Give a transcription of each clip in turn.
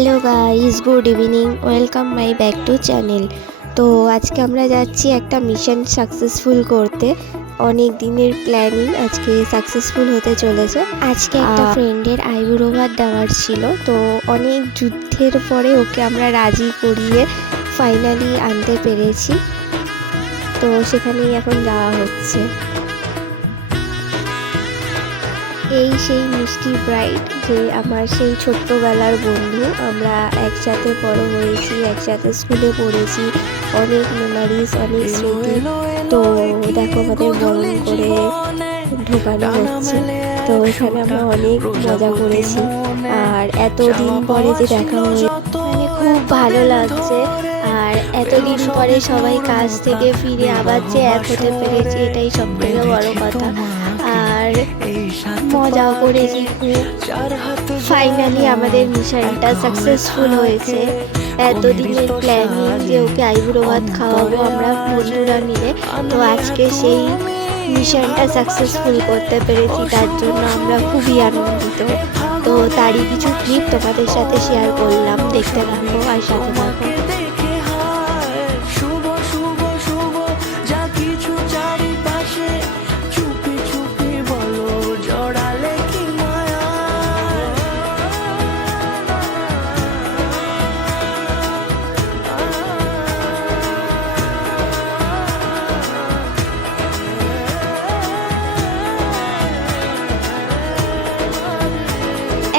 Hello guys, good evening, welcome my back to channel. তো আজকে আমরা যাচ্ছি একটা মিশন সাকসেসফুল করতে। অনেক দিনের প্ল্যানিং আজকে সাকসেসফুল হতে চলেছে। আজকে একটা ফ্রেন্ডের আইবুড়ো ভাত দেওয়ার ছিল, তো অনেক যুদ্ধের পরে ওকে আমরা রাজি করিয়ে ফাইনালি আনতে পেরেছি। তো সেখানেই এখন যাওয়া হচ্ছে। এই সেই মিষ্টি ব্রাইড, যে আমার সেই ছোট্টবেলার বন্ধু। আমরা একসাথে বড় হয়েছি, একসাথে স্কুলে পড়েছি, অনেক মেমারিজ, অনেক স্মৃতি। তো দেখো আমাদের বরণ করে ঢোকানো হচ্ছে। তো এখানে আমরা অনেক মজা করেছি, আর এতদিন পরে যে দেখা হয়ে মানে খুব ভালো লাগছে। আর এতদিন পরে সবাই কাজ থেকে ফিরে আবার যে এক হতে পেরেছি, এটাই সব থেকে বড় কথা। আর মজা করেছি খুব। ফাইনালি আমাদের মিশনটা সাকসেসফুল হয়েছে। এতদিনের প্ল্যানিং যে ওকে আইবুড়ো ভাত খাওয়াবো আমরা বন্ধুরা মিলে, তো আজকে সেই মিশনটা সাকসেসফুল করতে পেরেছি। তার জন্য আমরা খুবই আনন্দিত। তো তারই কিছু ক্লিপ তোমাদের সাথে শেয়ার করলাম, দেখতে থাকো আর সাথে থাকো।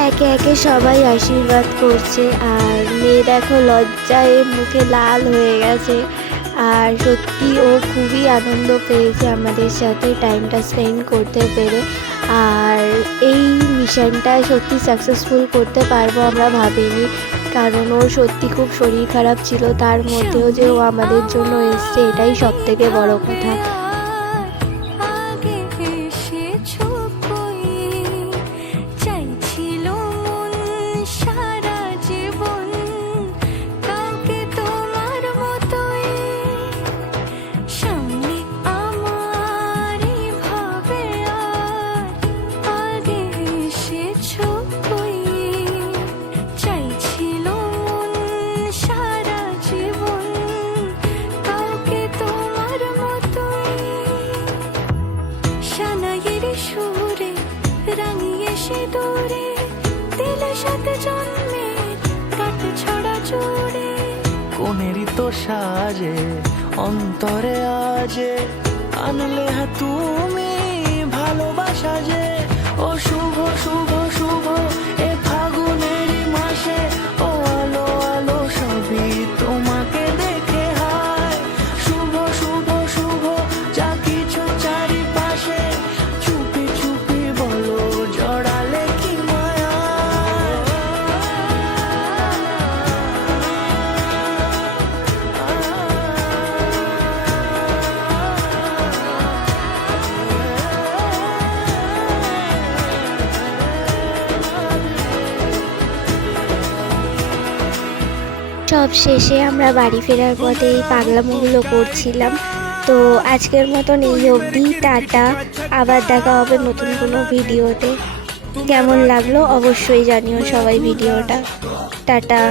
একে একে সবাই আশীর্বাদ করছে, আর মেয়ে দেখো লজ্জায় মুখে লাল হয়ে গেছে। আর সত্যি ও খুবই আনন্দ পেয়েছে আমাদের সাথে টাইমটা স্পেন্ড করতে পেরে। আর এই মিশনটা সত্যি সাকসেসফুল করতে পারবো আমরা ভাবিনি, কারণ ওর সত্যি খুব শরীর খারাপ ছিল। তার মধ্যেও যে ও আমাদের জন্য এসছে, এটাই সব থেকে বড় কথা। কোনেরই তো সাজে অন্তরে আজে আনলে তুমি ভালোবাসা যে। ও শুভ শুভ শুভ এ ফাগুনেরই মাসে, ও আলো আলো সবই তোমাকে দেখে হায়। শুভ শুভ শুভ যা কিছু চারিপাশে, চুপি চুপি বলো জড়ালে কি মায়া। সব শেষে আমরা বাড়ি ফেরার পথে এই পাগলামোগুলো করছিলাম। তো আজকের মতন এই অবধি, টাটা। আবার দেখা হবে নতুন কোনো ভিডিওতে। কেমন লাগলো অবশ্যই জানিও সবাই ভিডিওটা। টাটা।